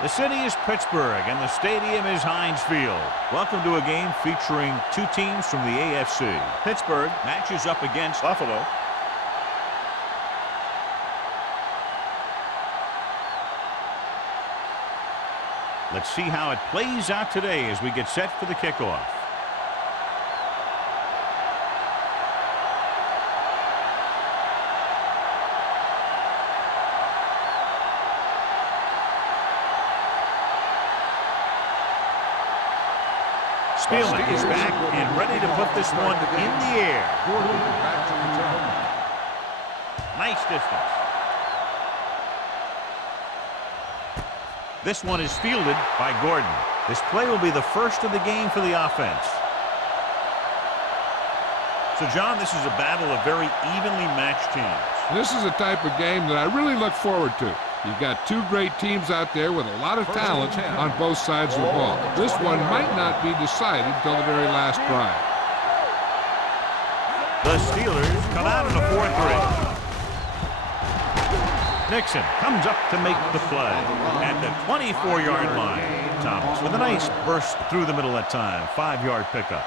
The city is Pittsburgh, and the stadium is Heinz Field. Welcome to a game featuring two teams from the AFC. Pittsburgh matches up against Buffalo. Let's see how it plays out today as we get set for the kickoff. Spielman is back and ready to put this one in the air. Nice distance. This one is fielded by Gordon. This play will be the first of the game for the offense. So, John, this is a battle of very evenly matched teams. This is a type of game that I really look forward to. You've got two great teams out there with a lot of talent on both sides of the ball. This one might not be decided until the very last drive. The Steelers come out in a 4-3. Nixon comes up to make the play at the 24-yard line. Thomas with a nice burst through the middle that time. 5-yard pickup.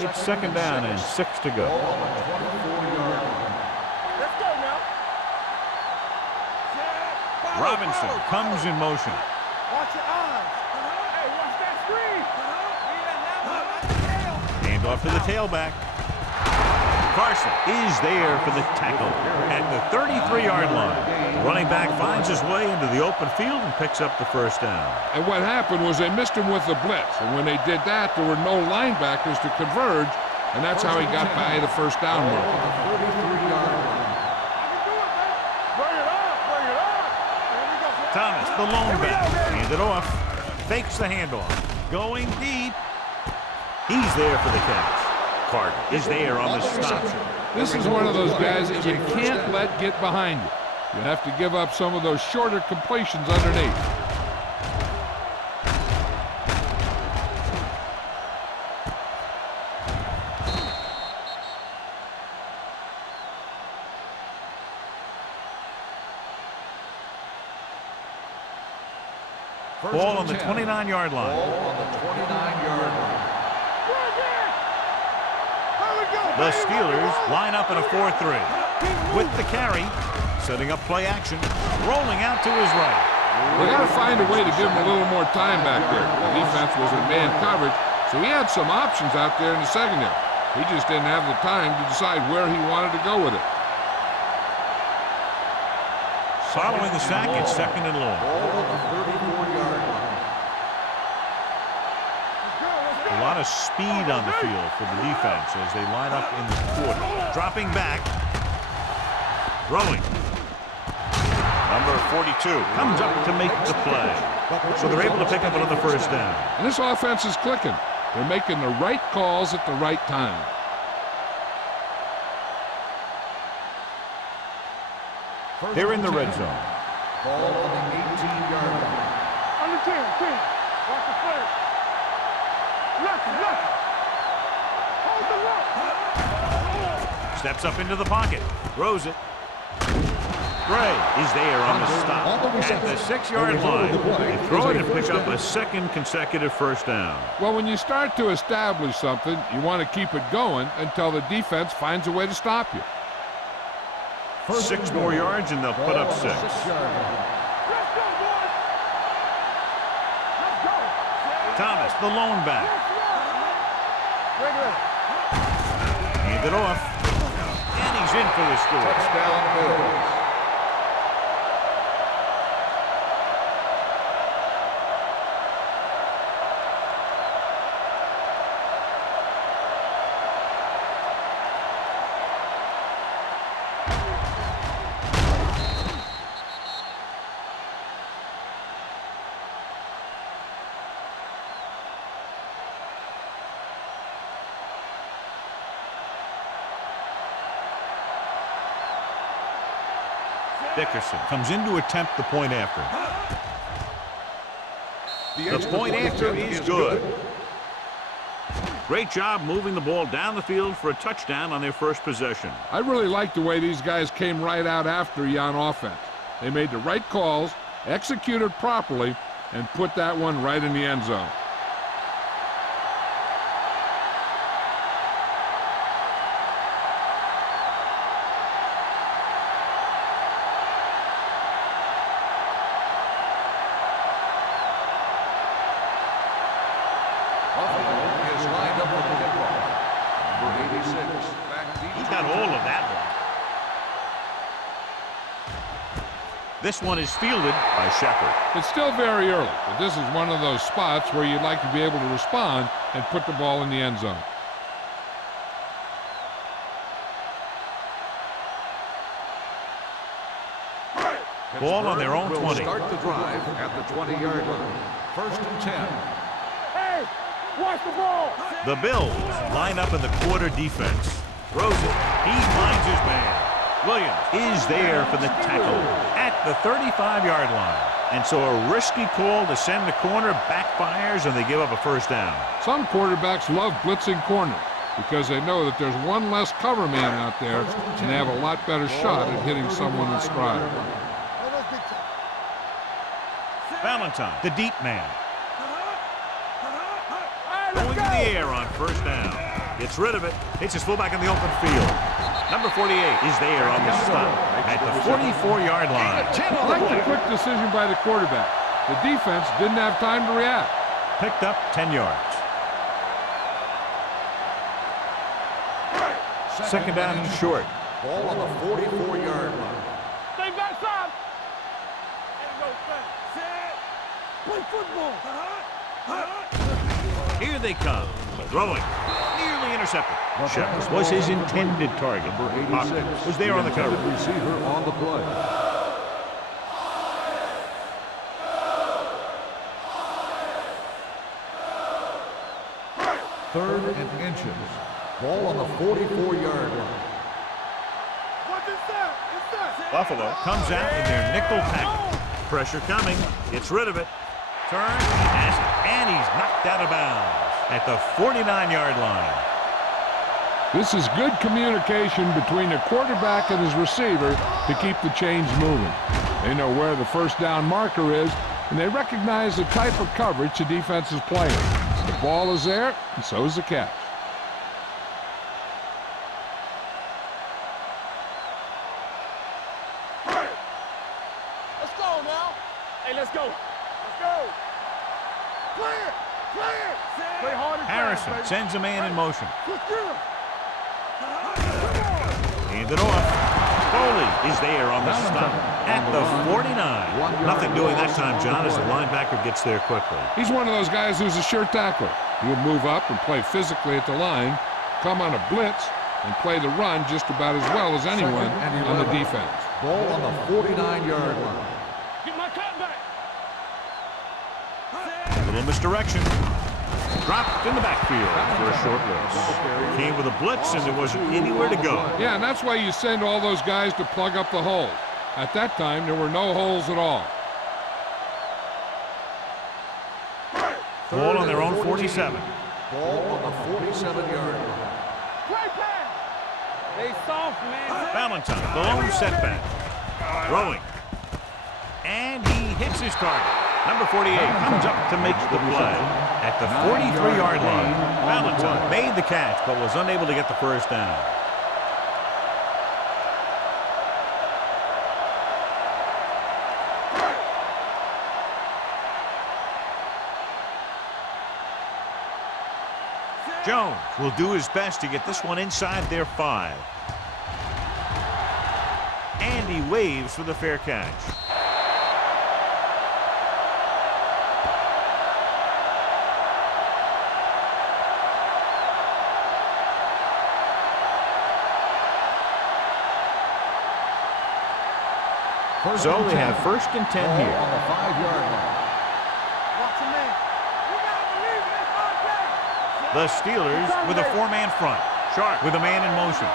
It's second down and 6 to go. Let's go now. Robinson comes in motion. Watch your eyes. Hey, watch that screen. Hand off to the tailback. Carson is there for the tackle at the 33-yard line. The running back finds his way into the open field and picks up the first down. And what happened was they missed him with the blitz. And when they did that, there were no linebackers to converge. And that's how he got by the first down mark. Thomas, the lone back, hand it off, fakes the handoff, going deep. He's there for the catch. Carter is there on the stop. This is one of those guys that you can't let get behind you. You have to give up some of those shorter completions underneath. Ball on the 29-yard line. The Steelers line up in a 4-3. With the carry, setting up play action, rolling out to his right. They got to find a way to give him a little more time back there. The defense was in man coverage, so he had some options out there in the secondary. He just didn't have the time to decide where he wanted to go with it. Following the sack, it's second and long. A lot of speed on the field for the defense as they line up in the quarter. Dropping back. Throwing. Number 42 comes up to make the play. So they're able to pick up another first down. And this offense is clicking. They're making the right calls at the right time. They're in the red zone. Ball on the 18-yard line. On the 10. Watch the play. Left. Hold the left. Steps up into the pocket. Throws it. Gray is there on the stop at the 6-yard line. They throw it and pick up a second consecutive first down. Well, when you start to establish something, you want to keep it going until the defense finds a way to stop you. 6 more yards and they'll put up 6. Thomas, the lone back. Hand it off. And he's in for the score. Touchdown, Bills. Dickerson comes in to attempt the point after. The point after is good. Great job moving the ball down the field for a touchdown on their first possession. I really like the way these guys came right out after you on offense. They made the right calls, executed properly, and put that one right in the end zone. This one is fielded by Shepard. It's still very early, but this is one of those spots where you'd like to be able to respond and put the ball in the end zone. Ball on their own 20. Start the drive at the 20-yard line. 1st and 10. Hey, watch the ball. The Bills line up in the quarter defense. Throws it. He finds his man. Williams is there for the tackle at the 35-yard line. And so a risky call to send the corner backfires, and they give up a first down. Some quarterbacks love blitzing corners because they know that there's one less cover man out there, and they have a lot better shot at hitting someone in stride. Valentine, the deep man. Going to the air on first down. Gets rid of it. Hits his fullback in the open field. Number 48 is there on the stop at the 44-yard line. I like the quick decision by the quarterback. The defense didn't have time to react. Picked up 10 yards. Second down and short. Ball on the 44-yard line. Stay backside. Play football. Here they come. Throwing. Nearly intercepted. Shepard was his intended target. Hawkins was there on the cover. Receiver on the play. Third and inches. Ball on the 44-yard line. What is that? Buffalo comes out in their nickel package. Pressure coming. Gets rid of it. Turns. And he's knocked out of bounds at the 49-yard line. This is good communication between the quarterback and his receiver to keep the chains moving. They know where the first down marker is, and they recognize the type of coverage the defense is playing. The ball is there, and so is the catch. Let's go now. Hey, let's go. Let's go. Play it. Play it. Play hard and Harrison fast, sends a man in motion. Let's get him. Handed off. Foley is there on the stop at the 49. Nothing doing that time, John, as the linebacker gets there quickly. He's one of those guys who's a sure tackler. He'll move up and play physically at the line, come on a blitz, and play the run just about as well as anyone on the defense. Ball on the 49-yard line. Get my cut back. A little misdirection. Dropped in the backfield for a short loss. Came with a blitz, and there wasn't anywhere to go. Yeah, and that's why you send all those guys to plug up the holes. At that time, there were no holes at all. Ball on their own 47. Ball on the 47-yard line. Play pass. They soft, man. Valentine, the lone setback. Throwing. And he hits his target. Number 48 comes up to make the play at the 43-yard line. Valentine made the catch, but was unable to get the first down. Jones will do his best to get this one inside their 5. And he waves for the fair catch. So they have 1st and 10 here. On the 5-yard line. Watch him, man. You gotta believe in this contact. The Steelers with a 4-man front. Sharp with a man in motion.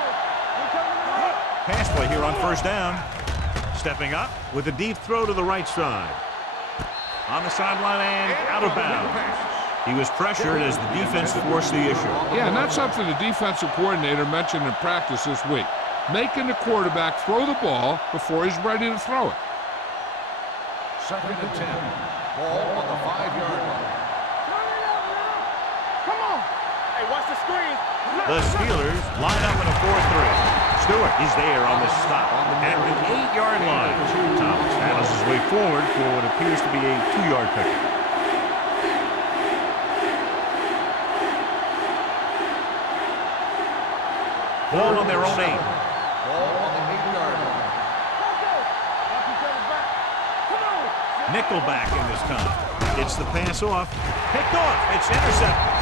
Pass play here on first down. Stepping up with a deep throw to the right side. On the sideline and out of bounds. He was pressured as the defense forced the issue. Yeah, and that's something the defensive coordinator mentioned in practice this week. Making the quarterback throw the ball before he's ready to throw it. 2nd and 10. Ball on the 5-yard line. Come on. Hey, watch the screen. The Steelers line up in a 4-3. Stewart is there on the stop at the 8-yard line. Thomas handles his way forward for what appears to be a 2-yard pickup. Ball on their own 8. Ball on the 8-yard line. Nickelback in this time. Gets the pass off. Picked off. It's intercepted.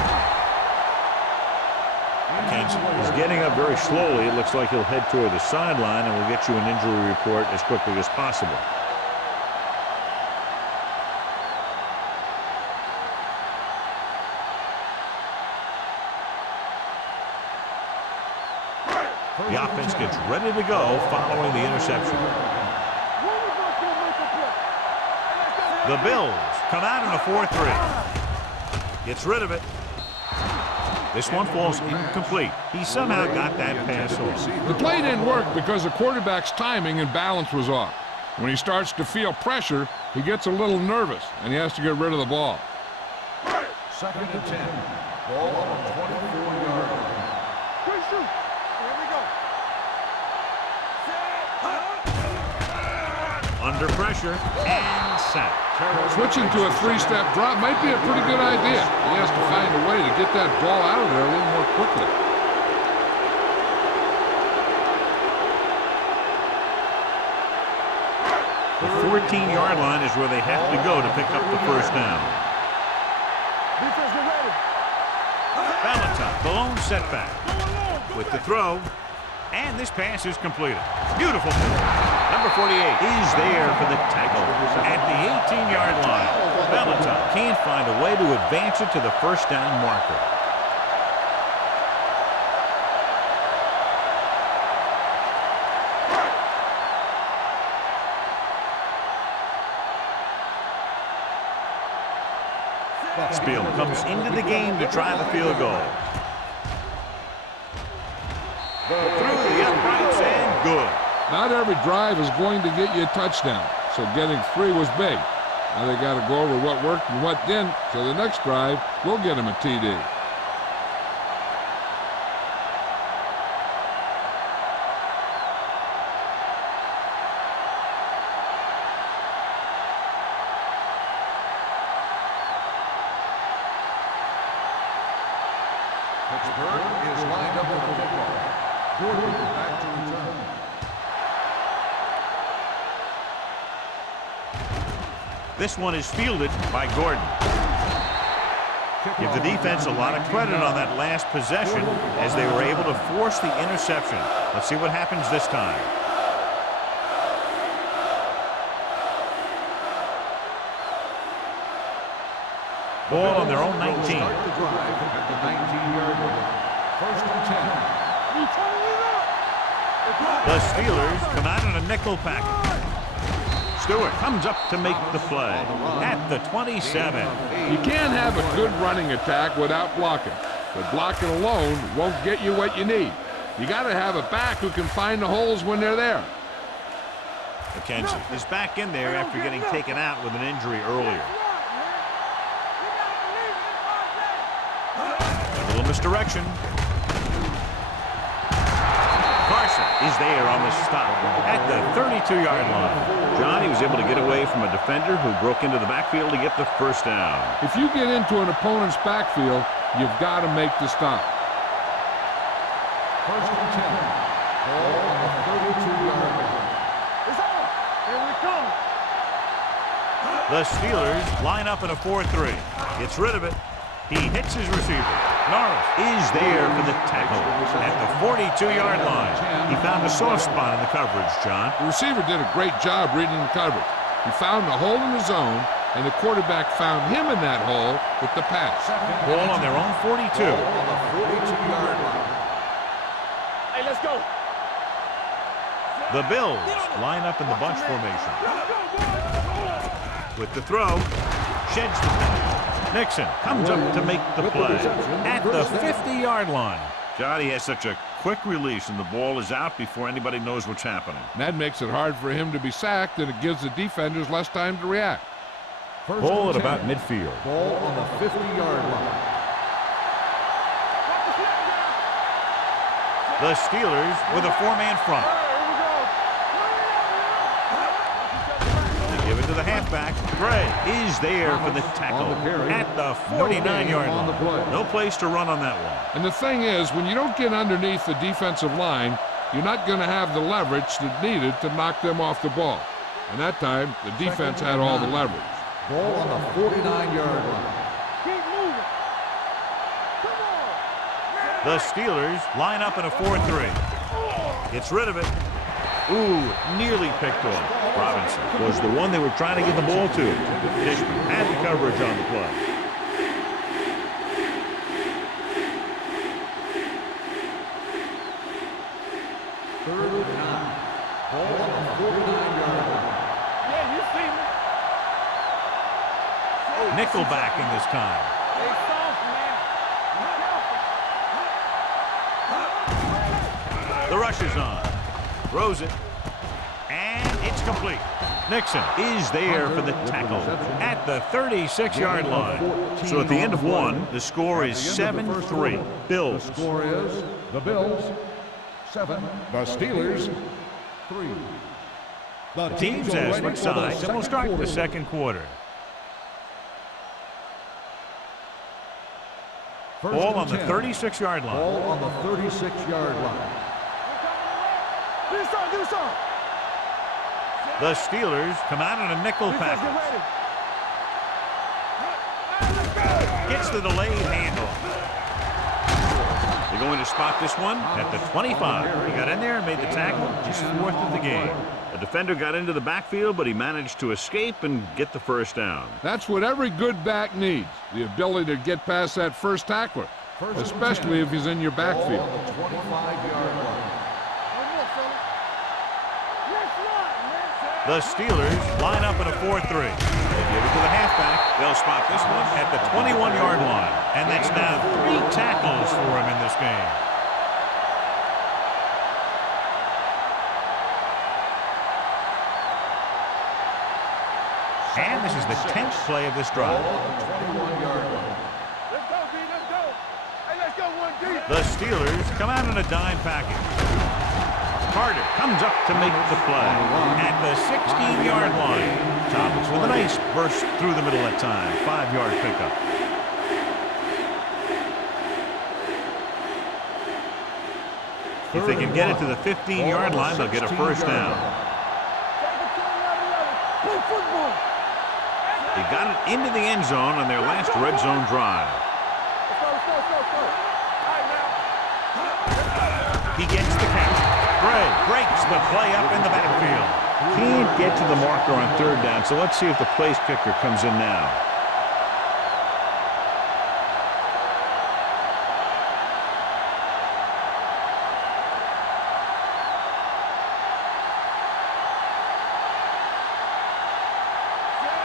Kenzie is getting up very slowly. It looks like he'll head toward the sideline, and we'll get you an injury report as quickly as possible. The offense gets ready to go following the interception. The Bills come out in a 4-3. Gets rid of it. This one falls incomplete. He somehow got that pass off. The play didn't work because the quarterback's timing and balance was off. When he starts to feel pressure, he gets a little nervous, and he has to get rid of the ball. 2nd and 10. Ball on the 24-yard line. Under pressure and sack. Switching to a 3-step drop might be a pretty good idea. He has to find a way to get that ball out of there a little more quickly. The 14-yard line is where they have to go to pick up the first down. Valentine, the lone setback. With the throw, and this pass is completed. Beautiful. Number 48 is there for the tackle at the 18-yard line. Valentine can't find a way to advance it to the first down marker. Spiel comes into the game to try the field goal. Through the uprights and good. Not every drive is going to get you a touchdown, so getting 3 was big. Now they got to go over what worked and what didn't, so the next drive will get them a TD. Pittsburgh is lined up with the kickoff. Gordon back to return. This one is fielded by Gordon. Give the defense a lot of credit on that last possession as they were able to force the interception. Let's see what happens this time. Ball on their own 19. Start the drive at the 19-yard line. 1st and 10. The Steelers come out in a nickel package. Stewart comes up to make the play at the 27. You can't have a good running attack without blocking, but blocking alone won't get you what you need. You got to have a back who can find the holes when they're there. McKenzie is back in there after getting taken out with an injury earlier. A little misdirection. Carson is there on the stop at the 32-yard line. John, he was able to get away from a defender who broke into the backfield to get the first down. If you get into an opponent's backfield, you've got to make the stop. 1st and 10. Ball on the 32-yard line. It's on. Here we come. The Steelers line up in a 4-3. Gets rid of it. He hits his receiver. Norris is there for the tackle at the 42-yard line. He found a soft spot in the coverage, John. The receiver did a great job reading the coverage. He found the hole in the zone, and the quarterback found him in that hole with the pass. Ball on their own 42. Ball on the 42-yard line. Hey, let's go. The Bills line up in the bunch formation. With the throw, sheds the pass. Nixon comes up to make the play at the 50-yard line. God, he has such a quick release, and the ball is out before anybody knows what's happening. That makes it hard for him to be sacked, and it gives the defenders less time to react. Ball at about midfield. Ball on the 50-yard line. The Steelers with a four-man front. They give it to the halfback. Gray is there for the tackle at the 49-yard line. No place to run on that one. And the thing is, when you don't get underneath the defensive line, you're not going to have the leverage that needed to knock them off the ball. And that time, the defense had all the leverage. Ball on the 49-yard line. Keep moving. Come on. The Steelers line up in a 4-3. Gets rid of it. Ooh, nearly picked off. Robinson was the one they were trying to get the ball to. Fishman had the coverage on the play. Third and 9. Ball on the 49-yard line. Yeah, you see me. Nickelback in this time. Stay soft, man. The rush is on. Throws it. And it's complete. Nixon is there for the tackle at the 36-yard line. So at the end of one, the score is 7-3. Bills. The score is the Bills 7, the Steelers 3. The teams have switched sides, and we'll start the second quarter. Ball on the 36-yard line. Ball on the 36-yard line. Do something. The Steelers come out in a nickel package. Gets the delayed handoff. They're going to spot this one at the 25. He got in there and made the tackle, just fourth of the game. A defender got into the backfield, but he managed to escape and get the first down. That's what every good back needs, the ability to get past that first tackler, especially if he's in your backfield. Ball on the 25-yard line. The Steelers line up in a 4-3. They give it to the halfback. They'll spot this one at the 21-yard line. And that's now 3 tackles for him in this game. And this is the 10th play of this drive. Ball on the 21-yard line. Let's go, D. Let's go. Hey, let's go, 1D. The Steelers come out in a dime package. Carter comes up to make the play at the 16-yard line. Thomas with a nice burst through the middle that time. 5-yard pickup. If they can get it to the 15-yard line, they'll get a first down. Play football. They got it into the end zone on their last red zone drive. Let's go. All right, now. He gets the catch. Gray breaks the play up in the backfield. Can't get to the marker on third down, so let's see if the place kicker comes in now.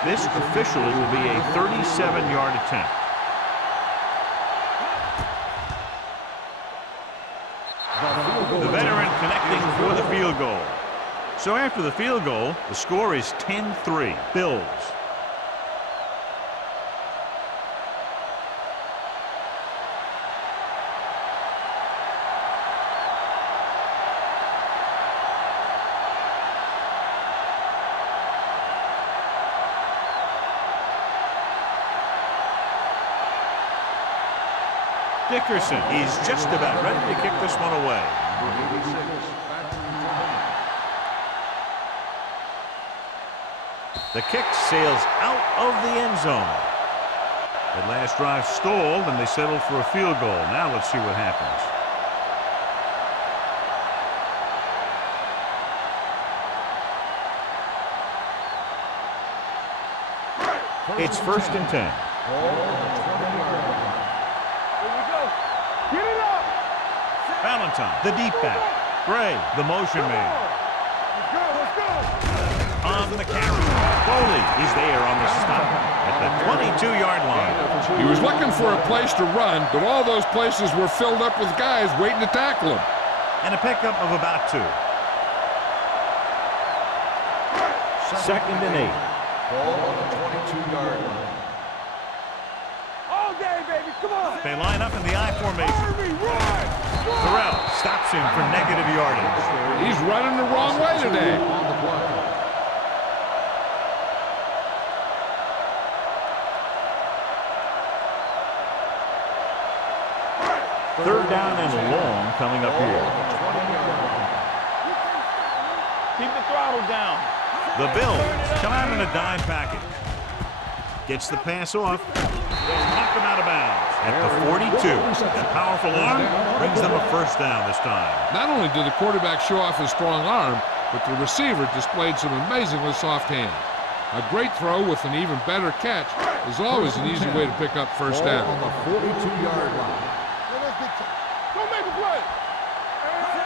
This officially will be a 37-yard attempt. The veteran connecting for the field goal. So after the field goal, the score is 10-3. Bills. Dickerson is just about ready to kick this one away. The kick sails out of the end zone. The last drive stalled, and they settled for a field goal. Now let's see what happens. It's 1st and 10. Get it up. Valentine, the deep back. Gray, the motion man. Let's go. On the carry. Foley is there on the stop at the 22-yard line. He was looking for a place to run, but all those places were filled up with guys waiting to tackle him. And a pickup of about 2. 2nd and 8. Ball on the 22-yard line. All day, baby. Come on. They line up in the I formation. Army, run! Terrell stops him for negative yardage. He's running the wrong way today. On the play. Third down and long coming up here. Keep the throttle down. The Bills come out in a dime package. Gets the pass off. They'll knock him out of bounds at the 42. That powerful arm brings them a first down this time. Not only did the quarterback show off his strong arm, but the receiver displayed some amazingly soft hands. A great throw with an even better catch is always an easy way to pick up first down. On the 42-yard line. Don't make a play.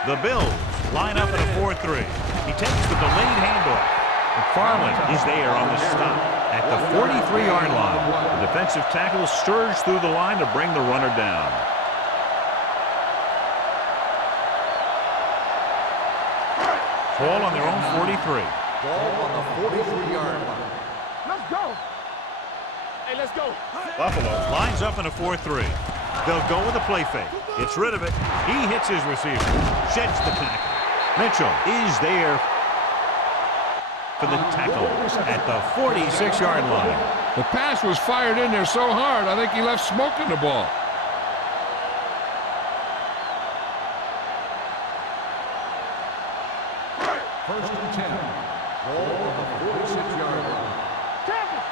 The Bills line up in a 4-3. He takes the delayed handoff. McFarland is there on the stop at the 43-yard line. The defensive tackle surged through the line to bring the runner down. Ball on their own 43. Ball on the 43-yard line. Let's go. Hey, let's go. Buffalo lines up in a 4-3. They'll go with a play fake. Gets rid of it. He hits his receiver. Sheds the tackle. Mitchell is there for the tackle at the 46-yard line. The pass was fired in there so hard, I think he left smoke in the ball. First and 10. Ball on the 46-yard line. Captain,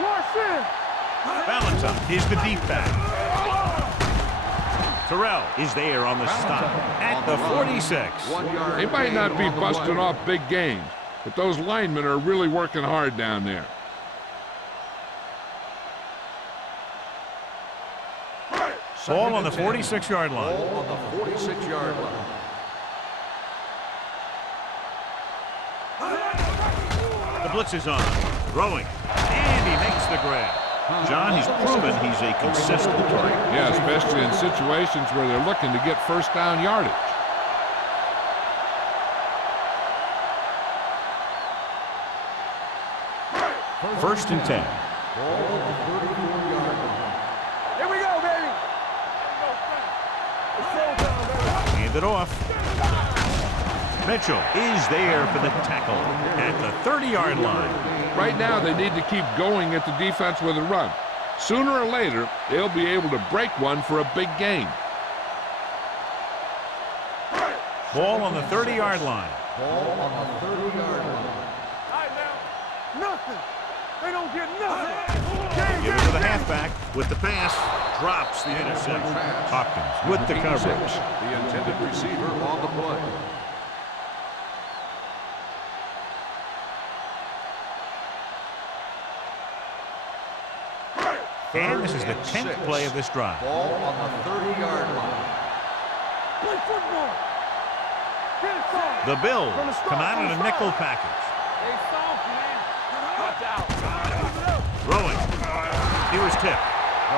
Lawrence in. Valentine is the deep back. Terrell is there on the stop at the 46. 1 yard. They might not be gain on the busting play. off big gains, but those linemen are really working hard down there. Ball on the 46-yard line. Ball on the 46-yard line. The blitz is on. Throwing. And he makes the grab. John, he's proven he's a consistent target. Yeah, especially in situations where they're looking to get first down yardage. First and 10. Ball on the 34-yard line. Here we go, baby. It's showtime, baby. Hand it off. Mitchell is there for the tackle at the 30-yard line. Right now, they need to keep going at the defense with a run. Sooner or later, they'll be able to break one for a big gain. Ball on the 30-yard line. Ball on the 30-yard line. All right, now. Nothing. They don't get nothing. Give it to the halfback with the pass. Drops the interception. Hopkins with the coverage. The intended receiver on the play. And this is the 10th play of this drive. Ball on the 30-yard line. Play football. Get it soft. The Bills come out in a nickel package. Stay soft, man. Watch out. Throwing. He was tipped.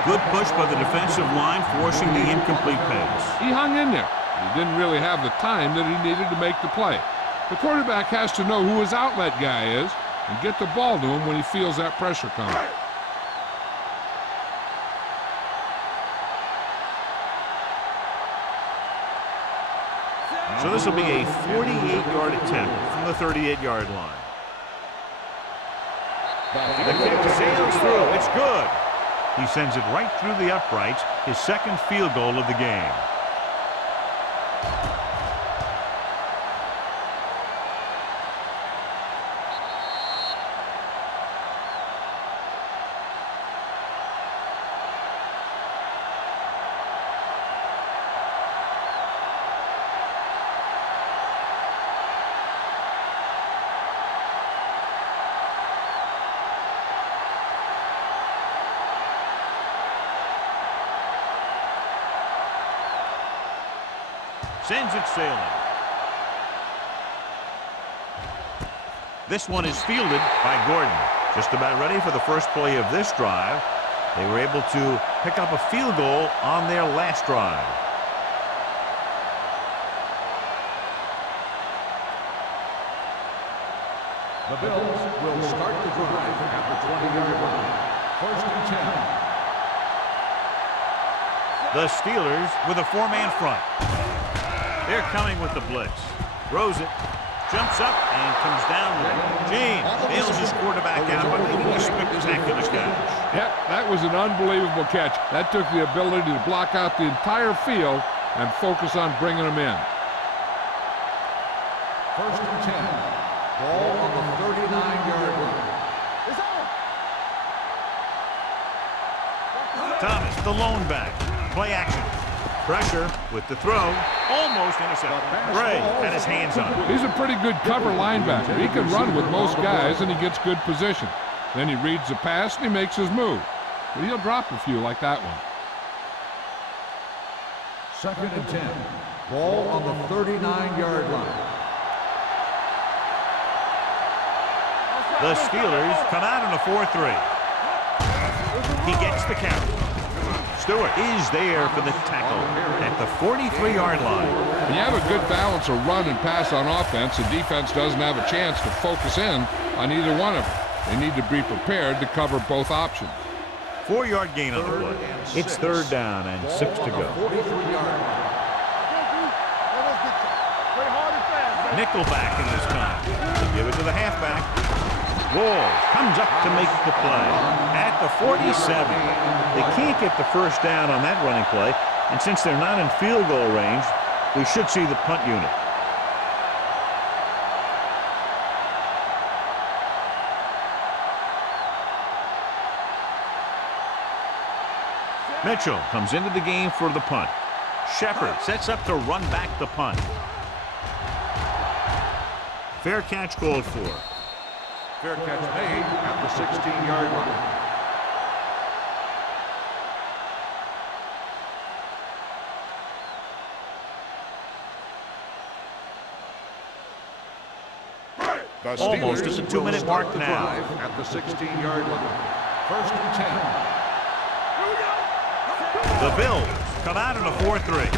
Good push by the defensive line, forcing the incomplete pass. He hung in there. He didn't really have the time that he needed to make the play. The quarterback has to know who his outlet guy is and get the ball to him when he feels that pressure coming. So this will be a 48-yard attempt from the 38-yard line. The kick sails through. It's good. He sends it right through the uprights, his second field goal of the game. Sends it sailing. This one is fielded by Gordon. Just about ready for the first play of this drive. They were able to pick up a field goal on their last drive. The Bills will start the drive at the 20-yard line. 1st and 10. The Steelers with a 4-man front. They're coming with the blitz. Throws it. Jumps up and comes down with it. James nails his quarterback out by making a spectacular catch. Yep, that was an unbelievable catch. That took the ability to block out the entire field and focus on bringing them in. 1st and 10. Ball on the 39-yard line. It's on. Thomas, the lone back. Play action. Pressure with the throw. Almost intercepted. Bray had his hands on it. He's a pretty good cover linebacker. He can run with most guys, and he gets good position. Then he reads the pass, and he makes his move. But he'll drop a few like that one. 2nd and 10. Ball on the 39-yard line. The Steelers come out in a 4-3. He gets the count. Stewart is there for the tackle at the 43-yard line. When you have a good balance of run and pass on offense, the defense doesn't have a chance to focus in on either one of them. They need to be prepared to cover both options. 4-yard gain on the play. It's 3rd down and 6 to go. Nickelback in this time. They give it to the halfback. Wall comes up to make the play at the 47. They can't get the first down on that running play, and since they're not in field goal range, we should see the punt unit. Mitchell comes into the game for the punt. Shepard sets up to run back the punt. Fair catch called for. Fair catch made at the 16-yard line. Almost at the 2-minute mark now. At the 16-yard line. 1st and 10. The Bills come out in a 4-3.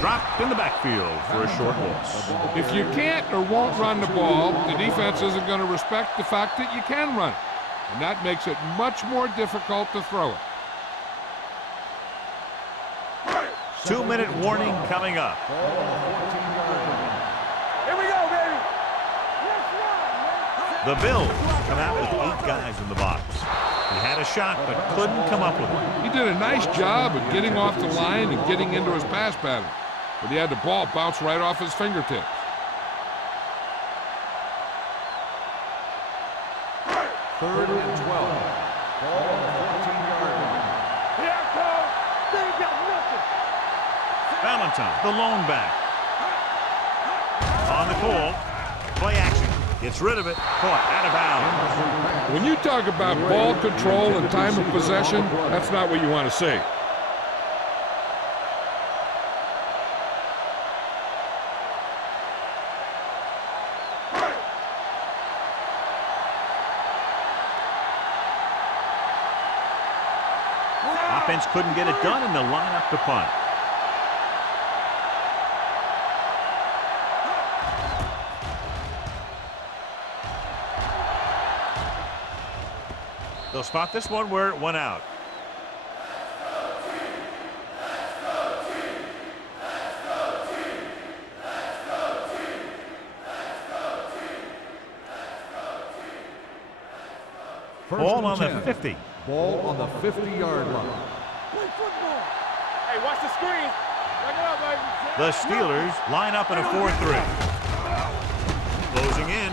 Dropped in the backfield for a short loss. If you can't or won't run the ball, the defense isn't going to respect the fact that you can run it. And that makes it much more difficult to throw it. 2-minute warning coming up. Here we go, baby. The Bills come out with 8 guys in the box. He had a shot but couldn't come up with it. He did a nice job of getting off the line and getting into his pass pattern. But he had the ball bounce right off his fingertips. 3rd and 12. Ball on the 14-yard line. Here it comes. They ain't got nothing. Valentine, the lone back. On the call. Play action. Gets rid of it. Caught out of bounds. When you talk about ball control and time of possession, that's not what you want to see. Offense couldn't get it done, and they'll line up to punt. They'll spot this one where it went out. Ball on the 50. Ball on the 50-yard line. Play football. Hey, watch the screen. Check it out, baby. The Steelers line up in a 4-3. Closing in.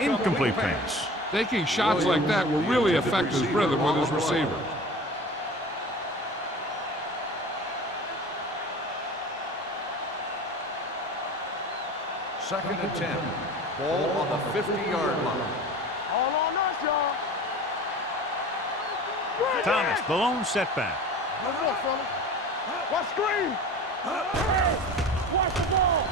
Incomplete pass. Taking shots like that will really affect his rhythm with his receiver. Second and 10. Ball on the 50-yard line. All on us, y'all. Thomas, the lone setback. Let's go, fellas. Watch screen. Watch the ball.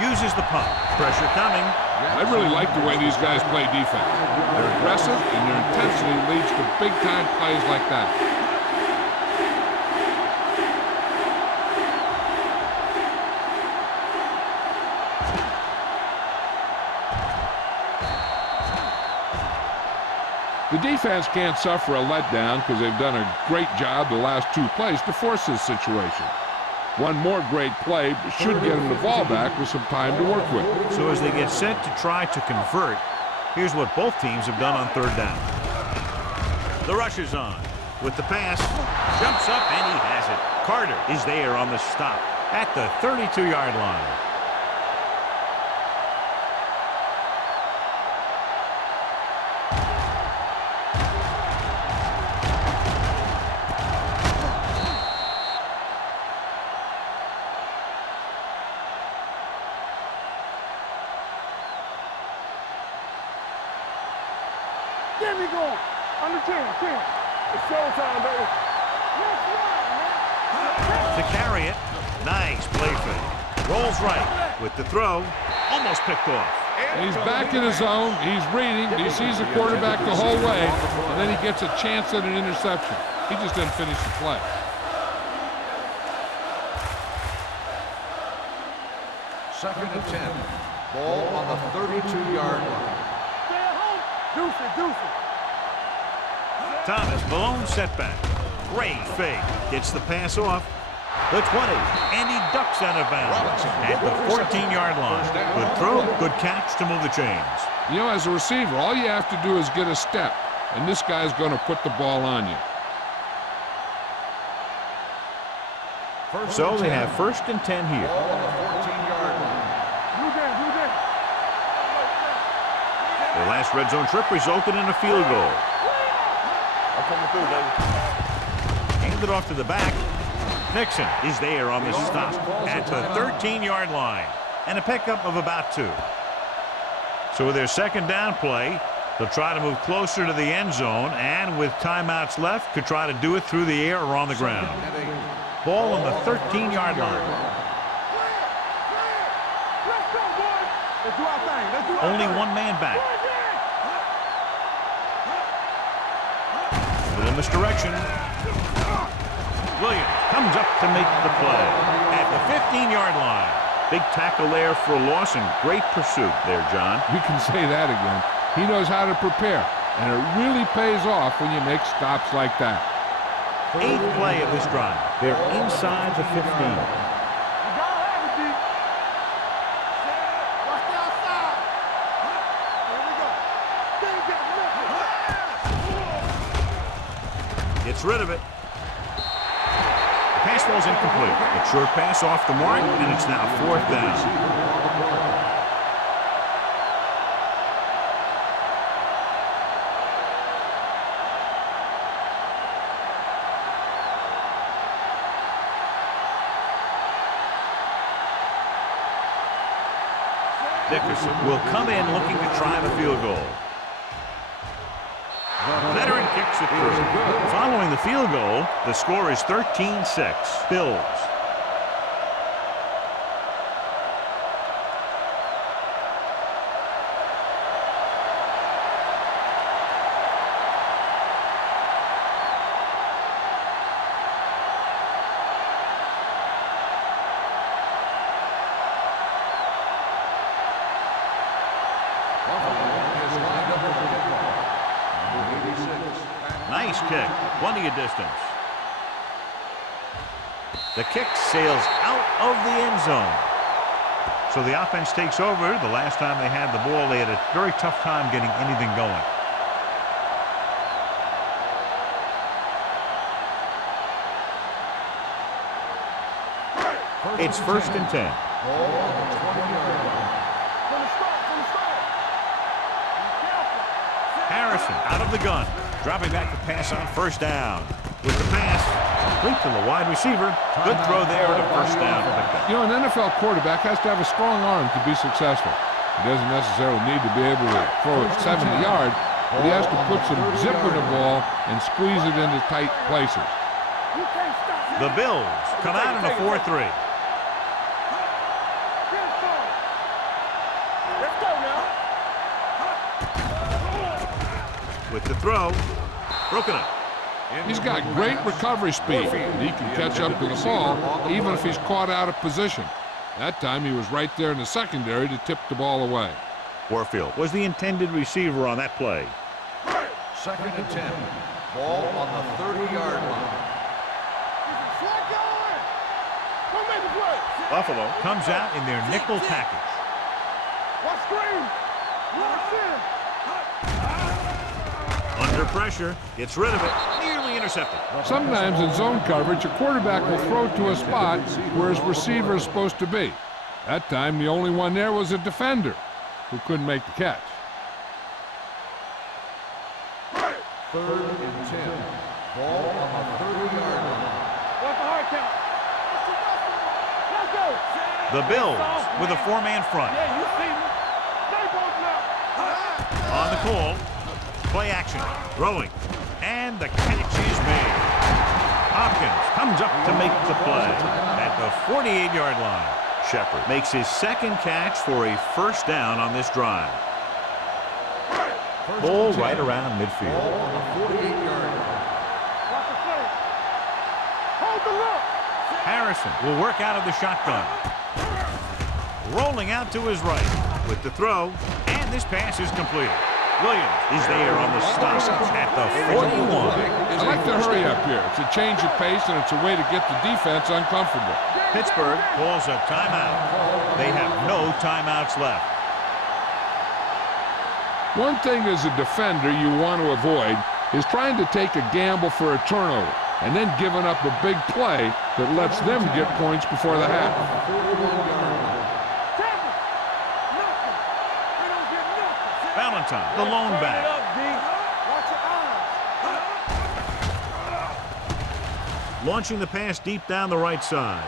Uses the pump. Pressure coming. I really like the way these guys play defense. They're aggressive, and their intensity leads to big-time plays like that. The defense can't suffer a letdown because they've done a great job the last 2 plays to force this situation. One more great play should get them the ball back with some time to work with. So as they get set to try to convert, here's what both teams have done on 3rd down. The rush is on. With the pass, jumps up, and he has it. Carter is there on the stop at the 32-yard line. Get me going. Under 10. It's showtime, baby. To carry it, nice play fake. Rolls right with the throw, almost picked off. He's back in his zone. He's reading. He sees the quarterback the whole way, and then he gets a chance at an interception. He just didn't finish the play. Second and 10. Ball on the 32-yard line. Stay at home. Deuce it. Thomas, Malone setback. Great fake. Gets the pass off. The 20, and he ducks out of bounds at the 14-yard line. Good throw, good catch to move the chains. You know, as a receiver, all you have to do is get a step, and this guy's going to put the ball on you. So they have 1st and 10 here. Ball on the 14-yard line. Their last red zone trip resulted in a field goal. I'm coming through, baby. Hand it off to the back. Nixon is there on the stop at the 13-yard line, and a pickup of about 2. So with their 2nd down play, they'll try to move closer to the end zone, and with timeouts left, could try to do it through the air or on the ground. Ball on the 13-yard line. Let's go, boys. Let's do our thing. Only one man back. But in this direction, Williams comes up to make the play at the 15-yard line. Big tackle there for a loss and great pursuit there, John. You can say that again. He knows how to prepare, and it really pays off when you make stops like that. 8th play of this drive. They're inside the 15. You gotta have it, D. Watch the outside. Here we go. Gets rid of it. The pass ball's incomplete. A short pass off the mark, and it's now 4th down. Dickerson will come in looking to try the field goal. The veteran kicks it through. Following the field goal, the score is 13-6. Bills. Nice kick, plenty of distance. The kick sails out of the end zone. So the offense takes over. The last time they had the ball, they had a very tough time getting anything going. It's 1st and 10. Harrison out of the gun. Dropping back to pass on 1st down. With the pass, complete to the wide receiver. Good throw there at a 1st down pickup. You know, an NFL quarterback has to have a strong arm to be successful. He doesn't necessarily need to be able to throw it 70 yards, but he has to put some zip in the ball and squeeze it into tight places. The Bills come out in a 4-3. with the throw. Broken up. He's got great recovery speed, and he can catch up to the ball even if he's caught out of position. That time he was right there in the secondary to tip the ball away. Warfield was the intended receiver on that play. 2nd and 10. Ball on the 30-yard line. Buffalo comes out in their nickel package. Watch screen. Under pressure, gets rid of it, nearly intercepted. Sometimes in zone coverage, a quarterback will throw to a spot where his receiver is supposed to be. That time, the only one there was a defender who couldn't make the catch. 3rd and 10. Ball on the 30-yard line. What's the hard count? Let's go. The Bills with a 4-man front. Yeah, you see me. Stay both now. On the call, play action, throwing, and the catch is made. Hopkins comes up to make the play at the 48-yard line. Shepard makes his 2nd catch for a 1st down on this drive. Ball right around midfield. Ball on the 48-yard line. Watch the play. Hold the look. Harrison will work out of the shotgun. Rolling out to his right with the throw, and this pass is completed. Williams is there on the stop at the 41. I like the hurry up here. It's a change of pace, and it's a way to get the defense uncomfortable. Pittsburgh calls a timeout. They have no timeouts left. One thing as a defender you want to avoid is trying to take a gamble for a turnover and then giving up a big play that lets them get points before the half. Valentine, the lone back. Launching the pass deep down the right side.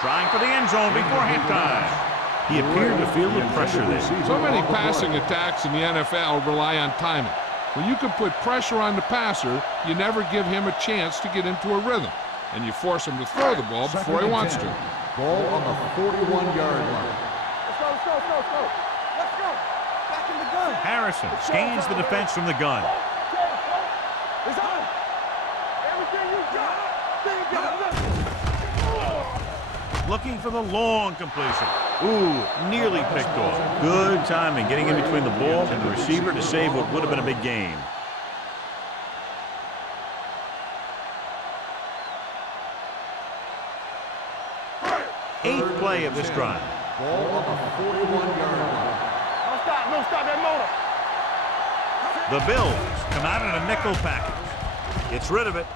Trying for the end zone before halftime. He appeared to feel the pressure there. So many passing attacks in the NFL rely on timing. When you can put pressure on the passer, you never give him a chance to get into a rhythm, and you force him to throw the ball before he wants to. Ball on the 41-yard line. Let's go. Let's go. Back in the gun. Harrison scans the defense from the gun. It's on. Everything you got. Looking for the long completion. Ooh, nearly picked off. Good timing, getting in between the ball and the receiver to save what would have been a big game. Eighth play of this drive. Ball on the 41-yard line. No stop that motor. The Bills come out in a nickel package. Gets rid of it.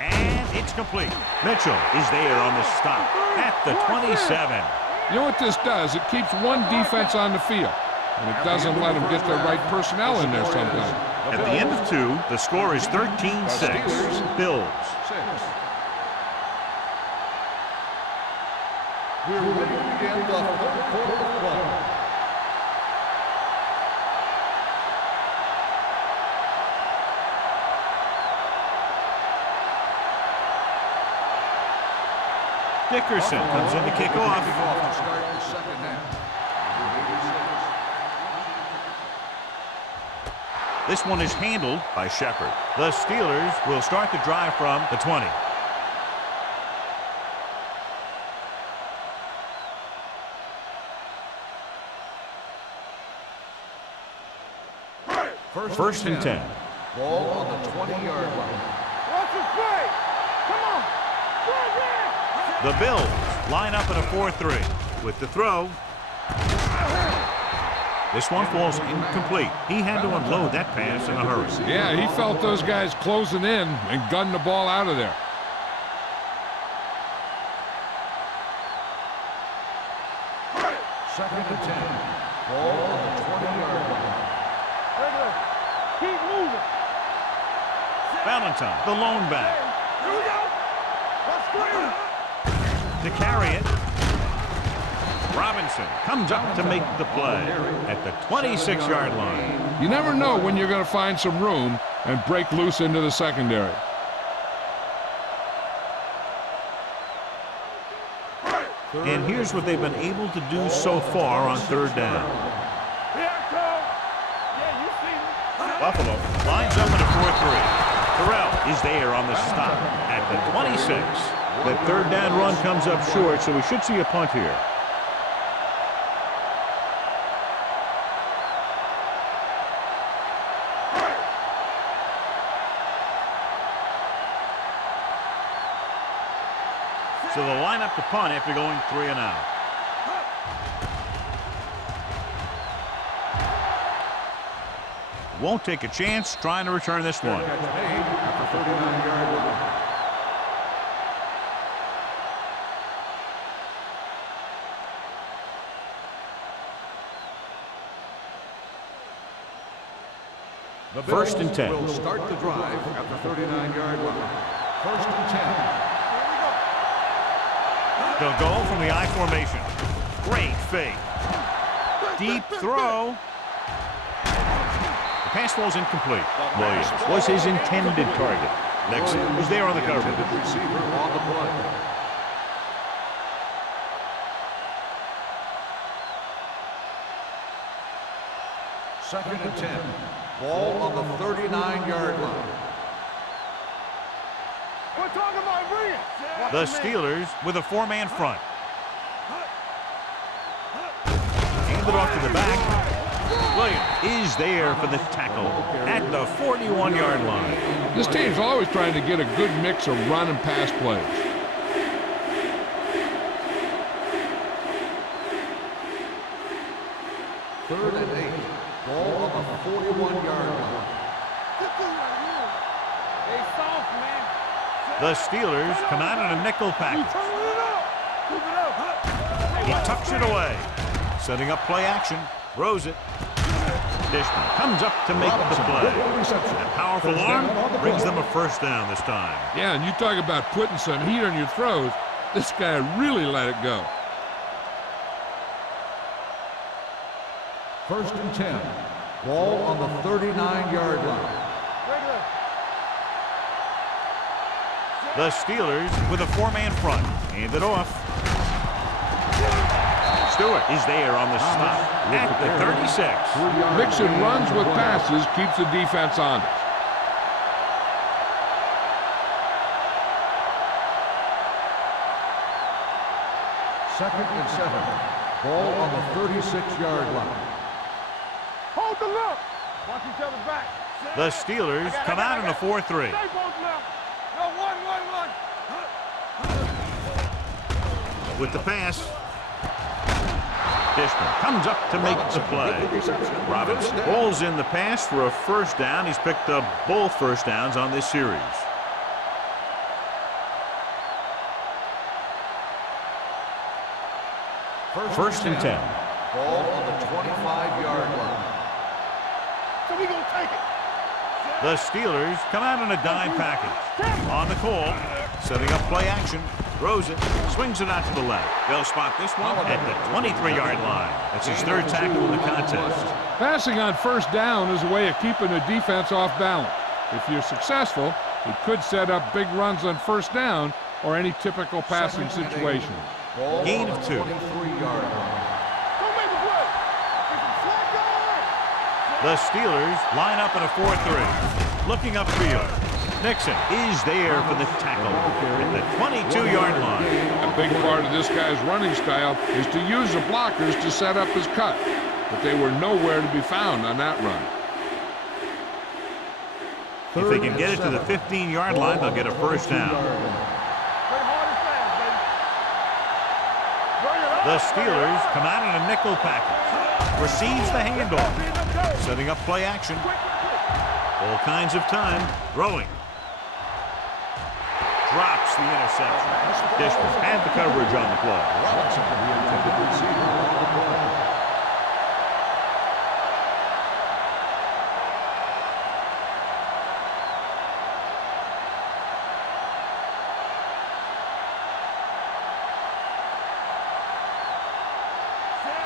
And it's complete. Mitchell is there on the stop at the 27. You know what this does? It keeps one defense on the field, and it doesn't let them get the right personnel in there sometimes. At the end of 2, the score is 13-6. Bills. We're ready to begin the 3rd quarter of play. Dickerson comes in to kick off. This one is handled by Shepard. The Steelers will start the drive from the 20. First and 10. Ball on the 20-yard line. Watch the play. Come on. The Bills line up in a 4-3 with the throw. This one falls incomplete. He had to unload that pass in a hurry. Yeah, he felt those guys closing in and gunned the ball out of there. Second and 10. Ball on the 20-yard line. Keep moving. Valentine, the lone back. Here we go. Let's go. To carry it. Robinson comes up to make the play at the 26-yard line. You never know when you're going to find some room and break loose into the secondary. And here's what they've been able to do so far on 3rd down. Here it comes. Yeah, you see Buffalo lines up in a 4-3. Terrell is there on the stop at the 26. That third down run comes up short, so we should see a punt here. So they'll line up to punt after going 3 and out. Won't take a chance trying to return this one. Catch made after 39-yard line. The First and 10. Will start the drive at the 39-yard line. First and 10. They'll go from the I formation. Great fake. Deep throw. The pass falls incomplete. Williams was his intended target. Nixon was there on the cover. Intended receiver on the play. Second and 10. Ball on the 39-yard line. We're talking about brilliant. The Steelers with a 4-man front. Hand it off to the back. Williams is there for the tackle at the 41-yard line. This team's always trying to get a good mix of run and pass plays. Third and 8. Ball on the 41-yard line. Hey, soft, man. The Steelers come out in a nickel package. He tucks it away. Setting up play action. Throws it. Dishman comes up to make the play. That powerful arm brings them a first down this time. Yeah, and you talk about putting some heat on your throws. This guy really let it go. First and 10. Ball on the 39-yard line. The Steelers with a 4-man front. Hand it off. Stewart is there on the stop at the 36. Mixing runs with passes keeps the defense honest. Second and 7. Ball on the 36-yard line. Hold the look. Watch each other back. The Steelers come out in a 4-3. Stay both left. No, one. With the pass. Dishman comes up to make the play. Robinson pulls in the pass for a first down. He's picked up both first downs on this series. First and 10. Ball on the 25-yard line. So we gonna take it. The Steelers come out in a dime package. On the call, setting up play action. Throws it, swings it out to the left. They'll spot this one at the 23-yard line. That's his third tackle in the contest. Passing on first down is a way of keeping the defense off balance. If you're successful, it could set up big runs on first down or any typical passing situation. Gain of 2. 23-yard line. Don't make a play. The Steelers line up in a 4-3. Looking upfield. Nixon is there for the tackle at the 22-yard line. A big part of this guy's running style is to use the blockers to set up his cut, but they were nowhere to be found on that run. If they can get it to the 15-yard line, they'll get a first down. The Steelers come out in a nickel package. Receives the handoff. Setting up play action. All kinds of time. Throwing. Drops the interception. Dishman had the coverage on the play. Robinson, the intended receiver on the play.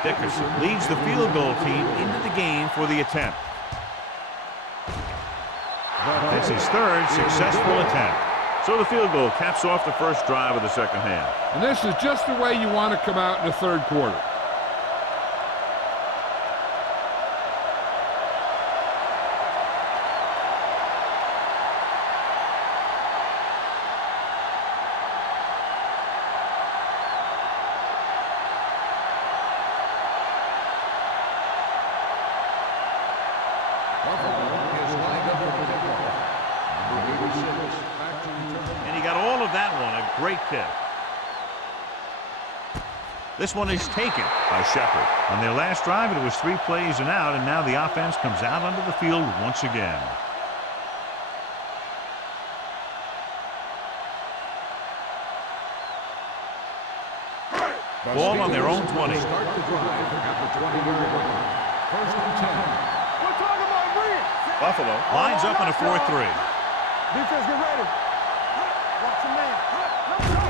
Dickerson leads the field goal team into the game for the attempt. That's his third successful attempt. So the field goal caps off the first drive of the second half. And this is just the way you want to come out in the third quarter. Great kick. This one is taken by Shepard. On their last drive, it was 3 plays and out, and now the offense comes out onto the field once again. Ball on their own 20. Start the drive at the 20-yard line. First and 10. We're talking about green. Buffalo lines up in a 4-3. Defense, get ready. Watch your man.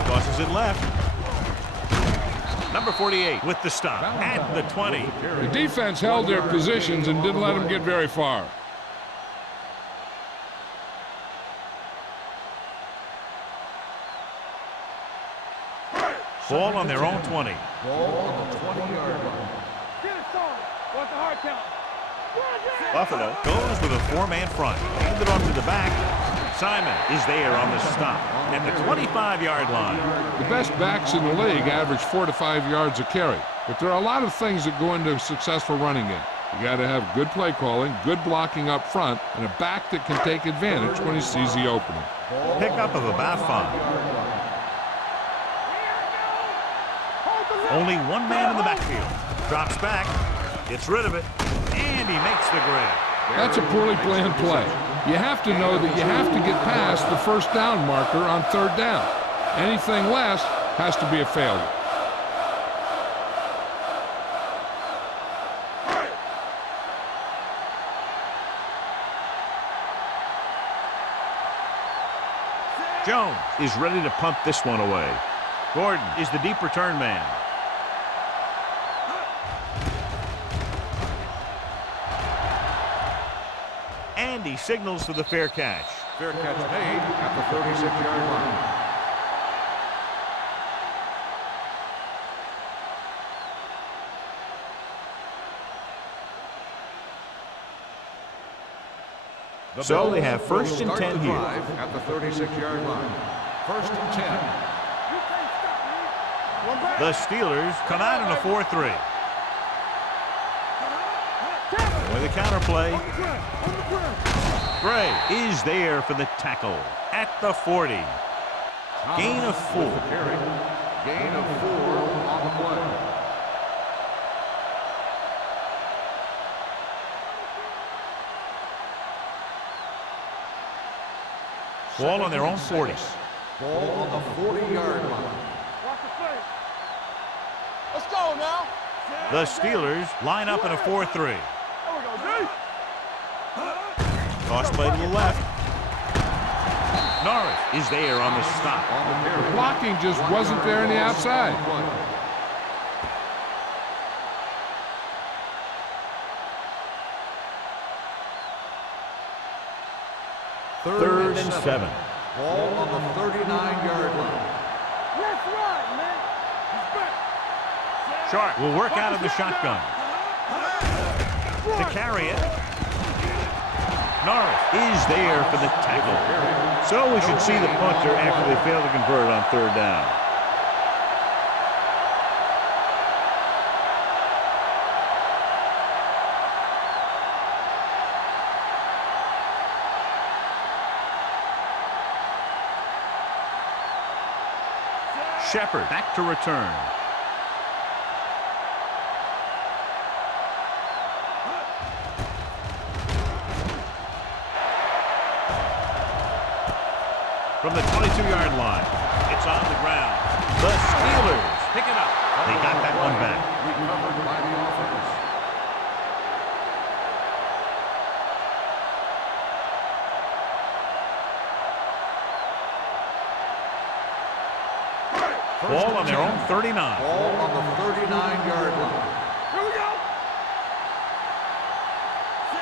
Tosses it left. Number 48 with the stop at the 20. The defense held their positions and didn't let them get very far. Ball on their own 20. Ball on the 20-yard line. Get it started. Watch the hard count. Buffalo goes with a 4-man front. Handed off to the back. Simon is there on the stop at the 25-yard line. The best backs in the league average 4 to 5 yards a carry. But there are a lot of things that go into a successful running game. You got to have good play calling, good blocking up front, and a back that can take advantage when he sees the opening. Pickup of about 5. Only one man in the backfield. Drops back, gets rid of it, and he makes the grab. That's a poorly planned play. You have to know that you have to get past the first down marker on 3rd down. Anything less has to be a failure. Jones is ready to punt this one away. Gordon is the deep return man. And he signals for the fair catch. Fair catch made at the 36-yard line. So they have first and 10 here. At the 36-yard line. First and 10. The Steelers come out in a 4-3. With a counter play. Gray is there for the tackle at the 40. Gain of 4. Gain of 4 on the play. Ball on their own 40. Ball on the 40-yard line. Watch the play. Let's go now. The Steelers line up in a 4-3. There we go, D. Toss play to the left. Norris is there on the stop. The blocking just wasn't there on the outside. Third and 7. Ball on the 39-yard line. Let's ride, man. He's back. Sharp will work out of the shotgun. To carry it. Norris is there for the tackle. So we should see the punter after they fail to convert on 3rd down. Shepard back to return. From the 22-yard line, it's on the ground. The Steelers pick it up. They got that one back. Recovered by the offense. Ball on their own 39. Ball on the 39-yard line. Here we go.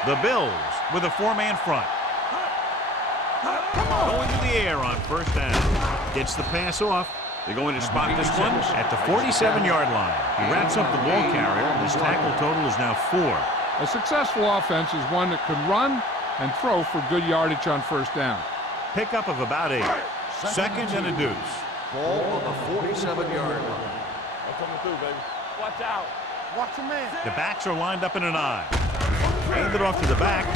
The Bills with a 4-man front. Going to the air on 1st down. Gets the pass off. They're going to spot this one at the 47-yard line. He wraps up the ball carrier. His tackle total is now 4. A successful offense is one that can run and throw for good yardage on 1st down. Pickup of about 8. Seconds and a deuce. Ball on the 47-yard line. I'm coming through, baby. Watch out. Watch your man. The backs are lined up in an I. Handed off to the back.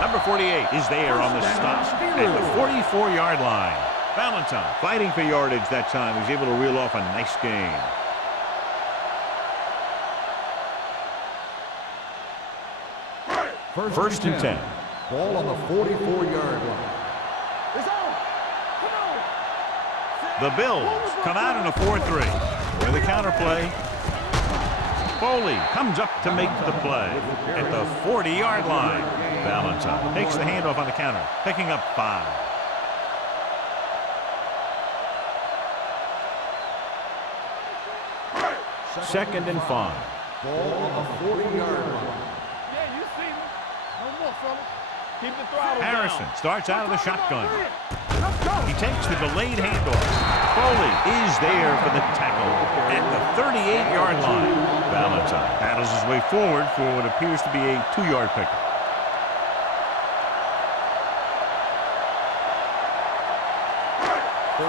Number 48 is there on the stop at the 44-yard line. Valentine fighting for yardage that time. He's able to reel off a nice gain. First and 10. Ball on the 44-yard line. It's on. Come on. The Bills come out in a 4-3. With a counter play. Foley comes up to make the play at the 40-yard line. Valentine takes the handoff on the counter, picking up 5. Second and 5. Ball on the 40-yard line. Yeah, you see me. No more, fella. Keep the throttle Harrison down. starts out of the shotgun. Let's go. He takes the delayed handoff. Foley is there for the tackle at the 38-yard line. Valentine battles his way forward for what appears to be a 2-yard pickup.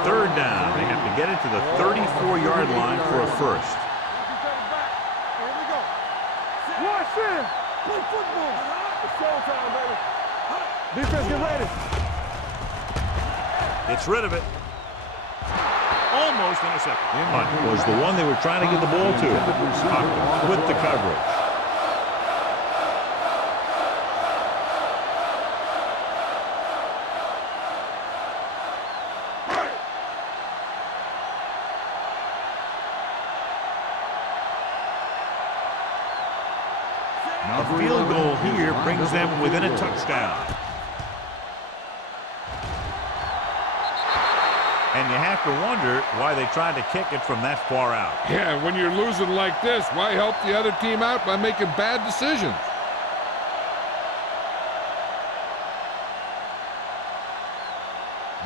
Third down. They have to get it to the 34-yard line for a first. Here we go. Watch in. Play football. It's showtime, baby. Defense, get ready. Gets rid of it. Almost intercepted. Hunt was the one they were trying to get the ball to. Hunt with the coverage. A field goal here brings them within a touchdown. And you have to wonder why they tried to kick it from that far out. Yeah, when you're losing like this, why help the other team out by making bad decisions?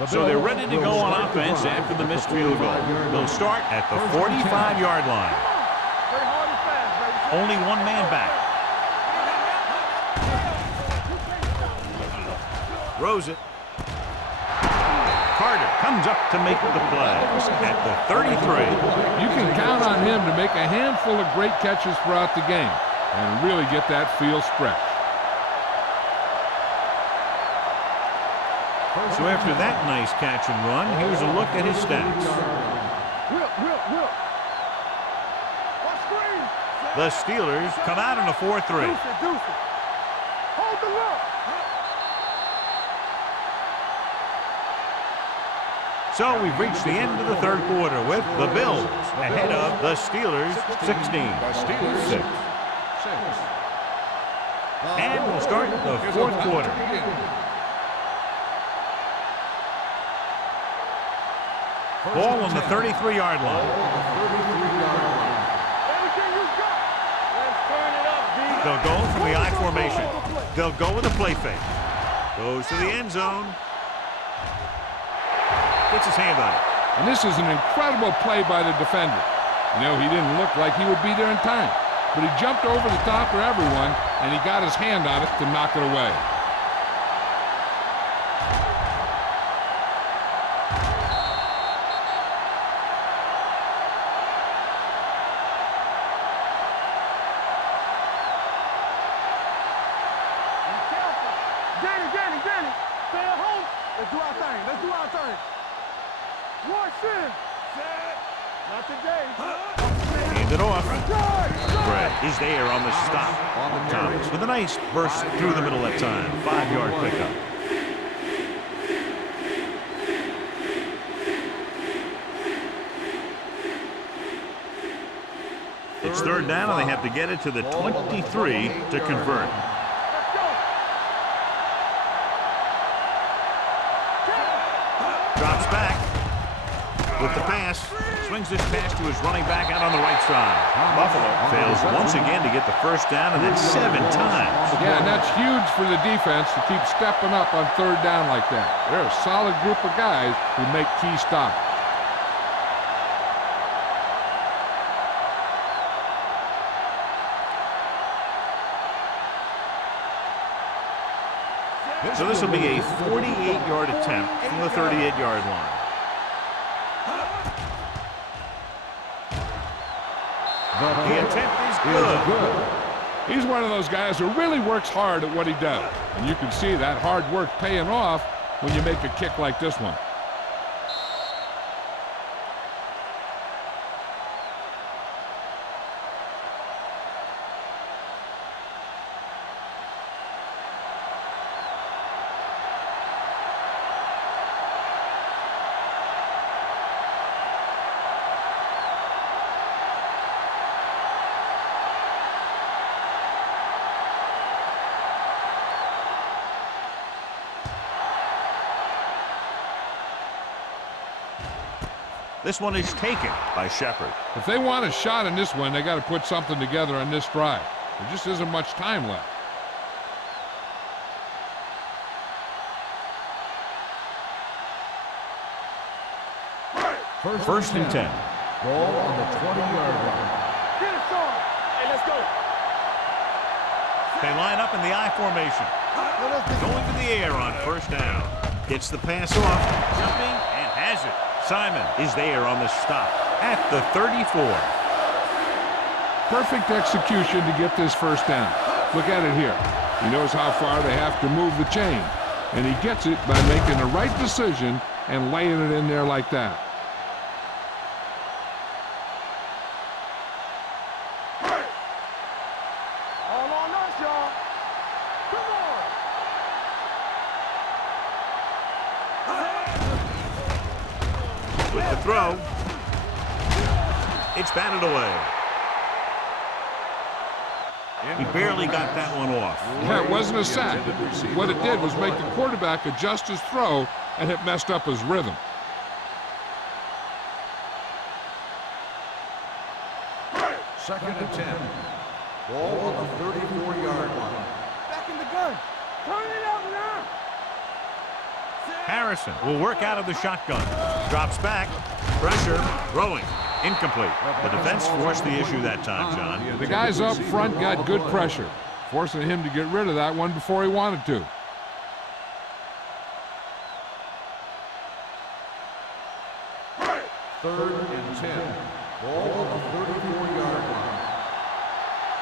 So they're ready to go on offense after the missed field goal. They'll start at the 45-yard line. Play hard and fast, baby. Only one man back. Throws it. Carter comes up to make the play at the 33. You can count on him to make a handful of great catches throughout the game and really get that field stretch. So after that nice catch and run, here's a look at his stats. Whip. Watch screen. The Steelers come out in a 4-3. Deuce it. Hold the look. So we've reached the end of the third quarter with the Bills ahead of the Steelers 16. And we'll start the fourth quarter. Ball on the 33-yard line. Everything you got. Let's turn it up, D. They'll go from the I formation. They'll go with a play fake. Goes to the end zone. Gets his hand on it. And this is an incredible play by the defender. You know, he didn't look like he would be there in time, but he jumped over the top of everyone, and he got his hand on it to knock it away. Danny. Stay at home. Let's do our thing. Watch in. Not today. Hand it off. Brett is there on the stop. Thomas with a nice burst through the middle that time. 5-yard pickup. It's third down, and they have to get it to the 23 to convert. Drops back with the pass. Swings this pass to his running back out on the right side. Buffalo fails once again to get the first down, and that's 7 times. Yeah, and that's huge for the defense to keep stepping up on third down like that. They're a solid group of guys who make key stops. So this will be a 48-yard attempt from the 38-yard line. The attempt is good. He's one of those guys who really works hard at what he does. And you can see that hard work paying off when you make a kick like this one. This one is taken by Shepard. If they want a shot in this one, they got to put something together on this drive. There just isn't much time left. First and 10. Ball on the 20-yard line. Get it, Sean. Hey, let's go. They line up in the I formation. Going to the air on first down. Gets the pass off. Jumping and has it. Simon is there on the stop at the 34. Perfect execution to get this first down. Look at it here. He knows how far they have to move the chain, and he gets it by making the right decision and laying it in there like that. All on us, y'all. Come on. With the throw. It's batted away. He barely got that one off. Yeah, it wasn't a sack. What it did was make the quarterback adjust his throw, and it messed up his rhythm. Second and 10. Ball on the 34-yard line. Back in the gun. Turn it out now. Harrison will work out of the shotgun. Drops back. Pressure. Throwing. Incomplete. The defense forced the issue that time, John. The guys up front got good pressure, forcing him to get rid of that one before he wanted to. Third and 10. Ball on the 34-yard line.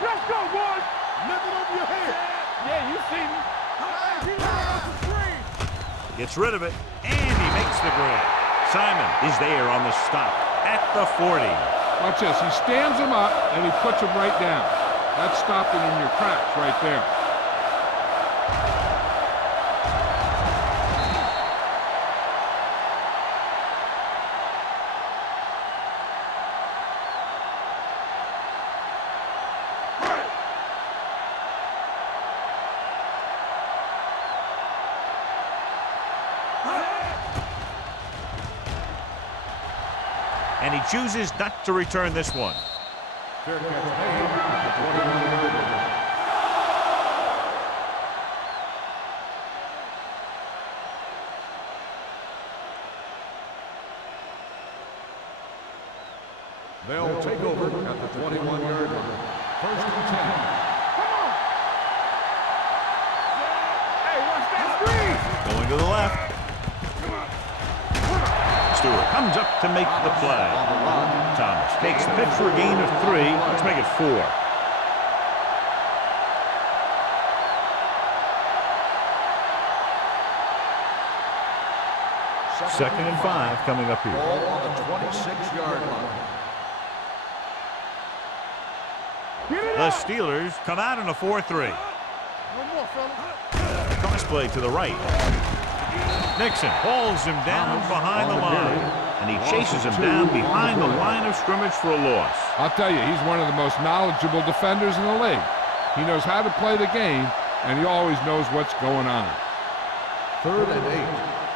Let's go, boys. Nothing over your head. Yeah, you see me. Gets rid of it, and he makes the grab. Simon is there on the stop at the 40. Watch this. He stands him up, and he puts him right down. That's stopping in your tracks right there. And he chooses not to return this one. Fair catch made at the 21-yard line. They'll take over at the 21-yard line. First and 10. Come on. Hey, watch that screen. Going to the left. Stewart comes up to make the play. Thomas takes the pitch for a gain of 3. Let's make it 4. Second and 5 coming up here. Ball on the 26-yard line. The Steelers come out in a 4-3. One more, fella. Crossplay to the right. Nixon hauls him down behind the line, and he chases him down behind the line of scrimmage for a loss. I'll tell you, he's one of the most knowledgeable defenders in the league. He knows how to play the game, and he always knows what's going on. Third and 8.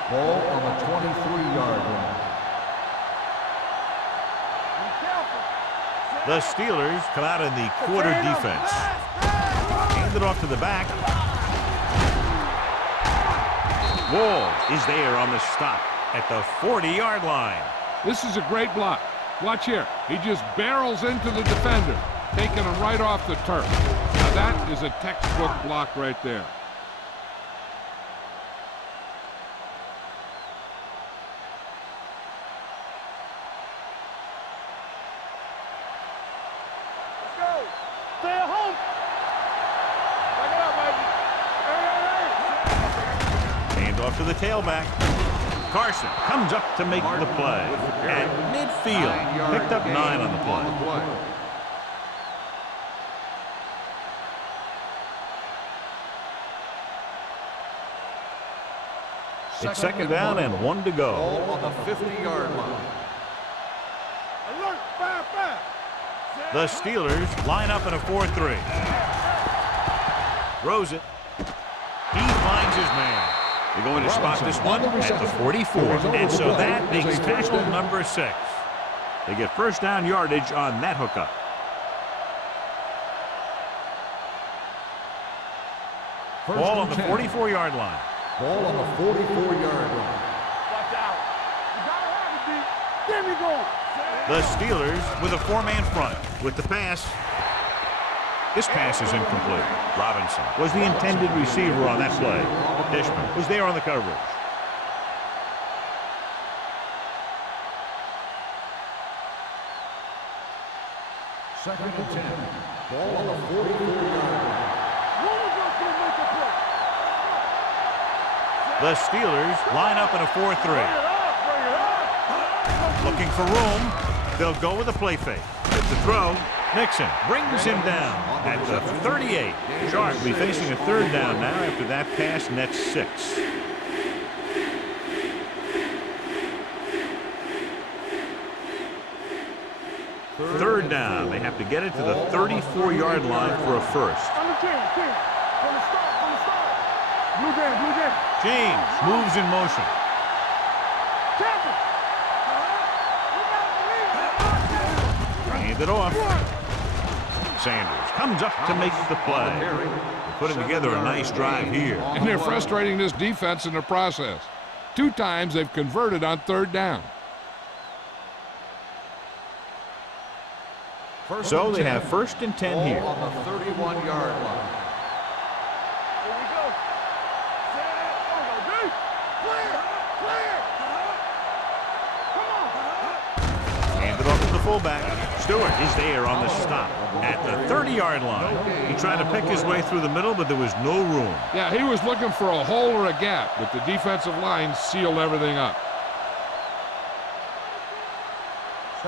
Ball on the 23-yard line. The Steelers come out in the quarter defense. Hand it off to the back. Wall is there on the stop at the 40-yard line. This is a great block. Watch here. He just barrels into the defender, taking him right off the turf. Now that is a textbook block right there. Let's go. Stay at home. Back it up, baby. Hand off to the tailback. Carson comes up to make the play. At midfield, picked up 9 on the play. It's second down and 1 to go. Ball on the 50-yard line. Alert, 5-5. The Steelers line up in a 4-3. Throws it. He finds his man. They're going to spot this one at the 44. And so that makes tackle number 6. They get first down yardage on that hookup. Ball on the 44-yard line. Ball on the 44-yard line. Watch out. You gotta have it, D. There we go. The Steelers with a 4-man front. With the pass. This pass is incomplete. Robinson was the intended receiver on that play. Dishman was there on the coverage. Second and 10. Ball on the 44-yard line. The Steelers line up in a 4-3. Looking for room. They'll go with a play fake. With the throw, Nixon brings him down at the 38. Sharp will be facing a third down now after that pass nets 6. Third down. They have to get it to the 34-yard line for a first. James moves in motion. Hand it off. Sanders comes up to make the play. They're putting together a nice drive here. And they're frustrating this defense in the process. 2 times they've converted on third down. So they have first and 10 here. On the 31-yard line. Here we go. Clear. Clear. Come on. Hand it off to the fullback. Stewart is there on the stop at the 30-yard line. He tried to pick his way through the middle, but there was no room. Yeah, he was looking for a hole or a gap, but the defensive line sealed everything up.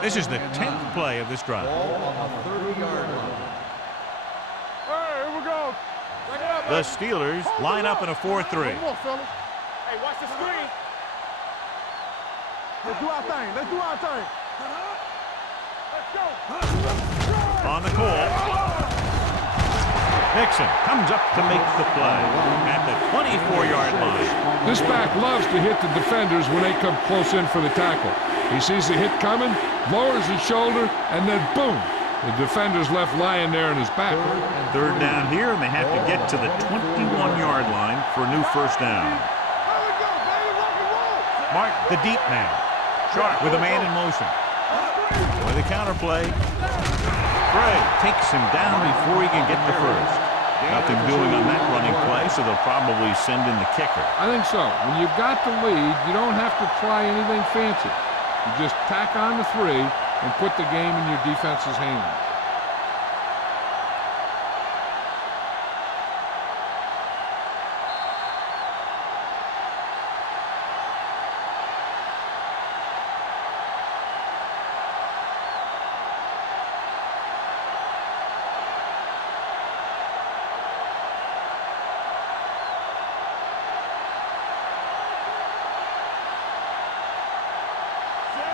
This is the 10th play of this drive. Ball on the 30-yard line. Hey, here we go. The Steelers line up in a 4-3. One more, fellas. Hey, watch the screen. Let's do our thing. Let's do our thing. Let's go. On the call. Nixon comes up to make the play at the 24-yard line. This back loves to hit the defenders when they come close in for the tackle. He sees the hit coming, lowers his shoulder, and then boom, the defender's left lying there in his back. Third down here, and they have to get to the 21-yard line for a new first down. Mark, the deep man. Sharp with a man in motion. With the counterplay. Gray takes him down before he can get the first. Nothing doing on that running play, so they'll probably send in the kicker. I think so. When you've got the lead, you don't have to try anything fancy. You just tack on the 3 and put the game in your defense's hands.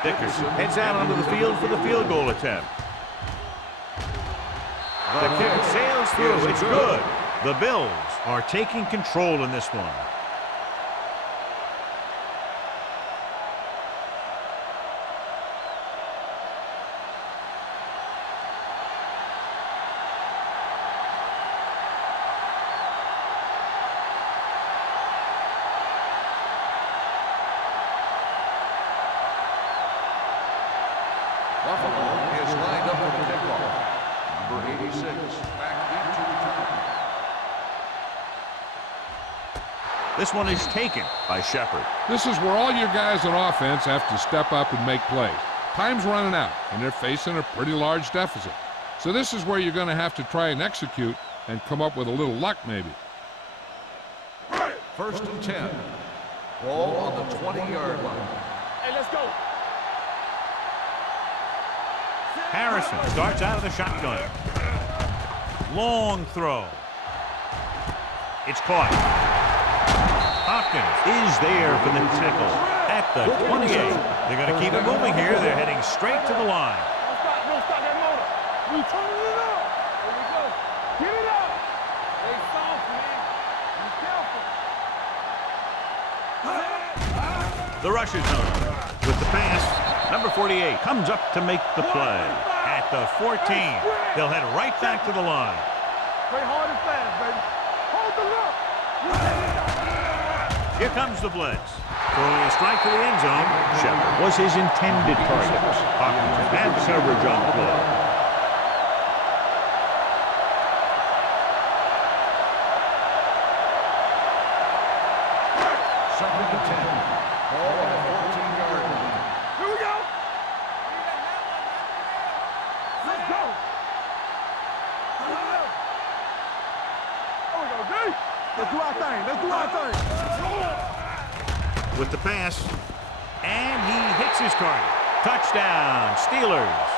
Dickerson heads out onto the field for the field goal attempt. The kick sails through. It's good. The Bills are taking control in this one. Buffalo is lined up for the kickoff. Number 86, back into return. This one is taken by Shepard. This is where all your guys on offense have to step up and make plays. Time's running out, and they're facing a pretty large deficit. So this is where you're going to have to try and execute and come up with a little luck maybe. First and 10. Ball on the 20-yard line. Hey, let's go. Harrison starts out of the shotgun. Long throw. It's caught. Hopkins is there for the tackle at the 28. They're going to keep it moving here. They're heading straight to the line. Don't stop that motor. We turning it up. Here we go. Get it up. Hey, soft, man. Be careful. The rush is on. With the pass, number 48 comes up to make the play. At the 14, they'll head right back to the line. Play hard and fast, baby. Hold the look. Here comes the blitz. Throwing a strike to the end zone. Shepard was his intended target. Hopkins had the coverage on the play. Second and 10. Ball on the 14-yard line. Here we go. Let's go. There we go, D. Let's do our thing. Let's do our thing. With the pass, and he hits his target. Touchdown, Steelers.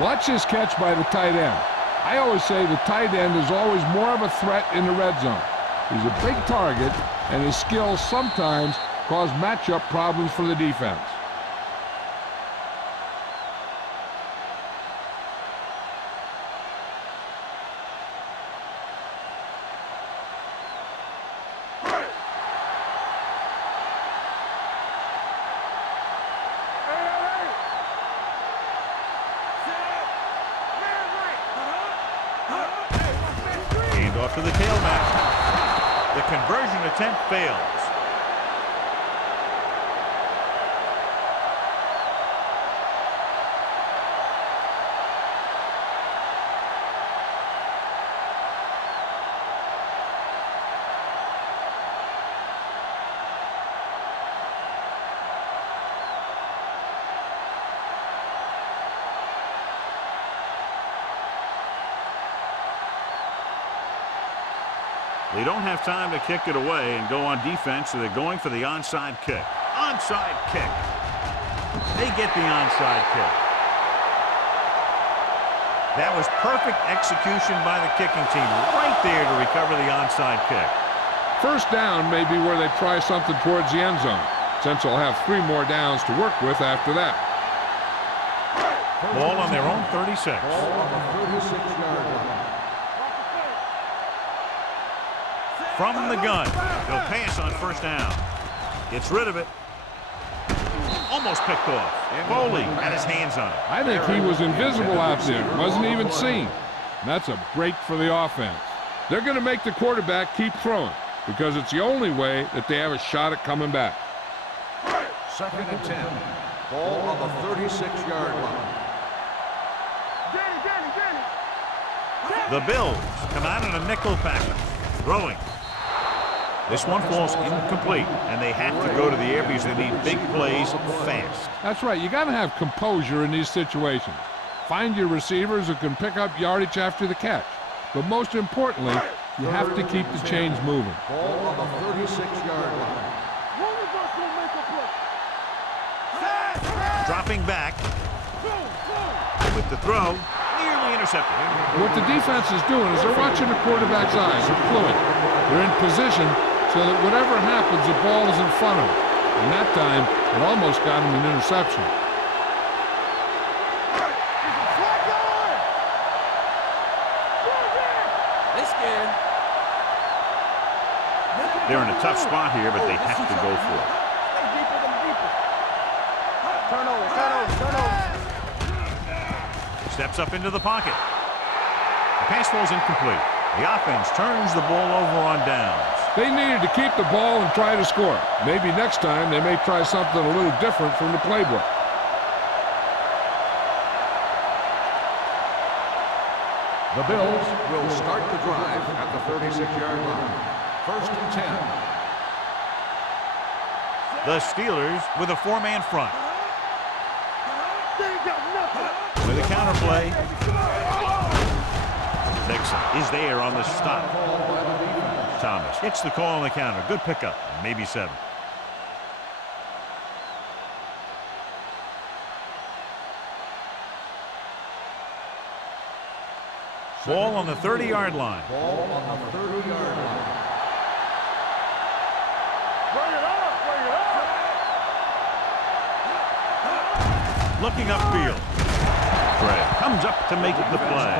Watch this catch by the tight end. I always say the tight end is always more of a threat in the red zone. He's a big target, and his skills sometimes cause matchup problems for the defense. Hand off to the tailback. The conversion attempt fails. They don't have time to kick it away and go on defense, so they're going for the onside kick. Onside kick. They get the onside kick. That was perfect execution by the kicking team right there to recover the onside kick. First down may be where they try something towards the end zone, since they'll have 3 more downs to work with after that. Ball on their own 36. Ball on the 36-yard line. From the gun, they'll pass on first down. Gets rid of it. Almost picked off. Foley had his hands on it. I think he was invisible out there. Wasn't even seen. And that's a break for the offense. They're going to make the quarterback keep throwing because it's the only way that they have a shot at coming back. Second and 10. Ball on the 36-yard line. The Bills come out in a nickel package. Throwing. This one falls incomplete, and they have to go to the air because they need big plays fast. That's right. You got to have composure in these situations. Find your receivers who can pick up yardage after the catch. But most importantly, you have to keep the chains moving. Ball on the 36-yard line. Dropping back. With the throw, nearly intercepted. What the defense is doing is they're watching the quarterback's eyes. They're fluid. They're in position so that whatever happens, the ball is in front of them. And that time, it almost got him an interception. They're in a tough spot here, but they have to go for it. Turnover. Steps up into the pocket. The pass falls incomplete. The offense turns the ball over on downs. They needed to keep the ball and try to score. Maybe next time they may try something a little different from the playbook. The Bills will start the drive at the 36-yard line. First and 10. The Steelers with a 4-man front. With a counterplay. Nixon is there on the stop. Thomas gets the call on the counter. Good pickup. Maybe 7. Ball on the 30-yard line. Ball on the 30-yard line. Looking upfield. Gray comes up to make the play.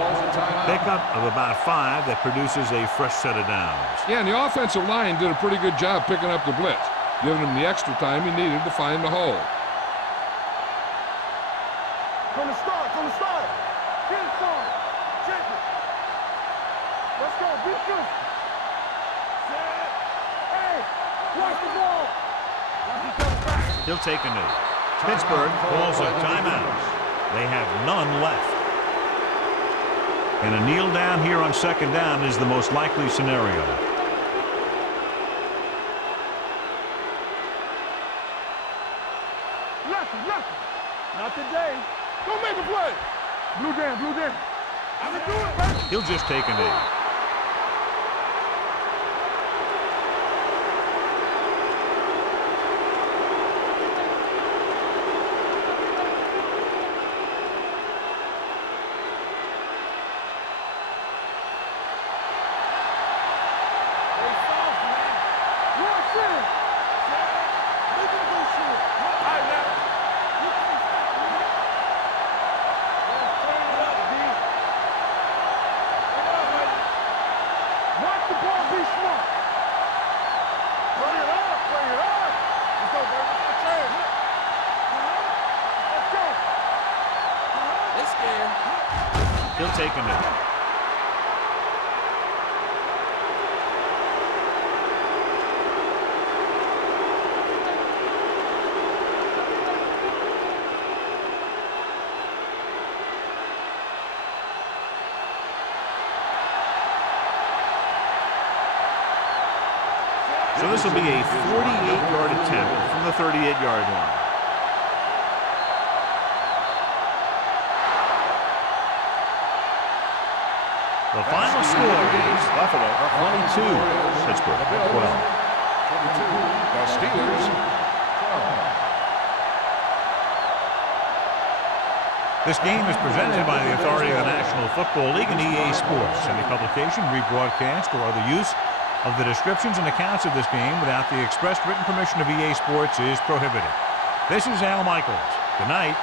Pickup of about 5 that produces a fresh set of downs. Yeah, and the offensive line did a pretty good job picking up the blitz. giving him the extra time he needed to find the hole. From the start, from the start. Get it forward. Check it. Let's go. Be good. Set. Hey, watch the ball. He'll take a knee. Pittsburgh calls a timeout. They have none left. And a kneel down here on second down is the most likely scenario. Nothing. Not today. Go make a play. Blue down. I can do it, baby. He'll just take a knee. He'll take a knee. So this will be a 48-yard attempt from the 38-yard line. The final score is Buffalo 22, Pittsburgh 12. 22, the Steelers 12. This game is presented by the authority of the National Football League and EA Sports. Any publication, rebroadcast, or other use of the descriptions and accounts of this game without the expressed written permission of EA Sports is prohibited. This is Al Michaels. Good night.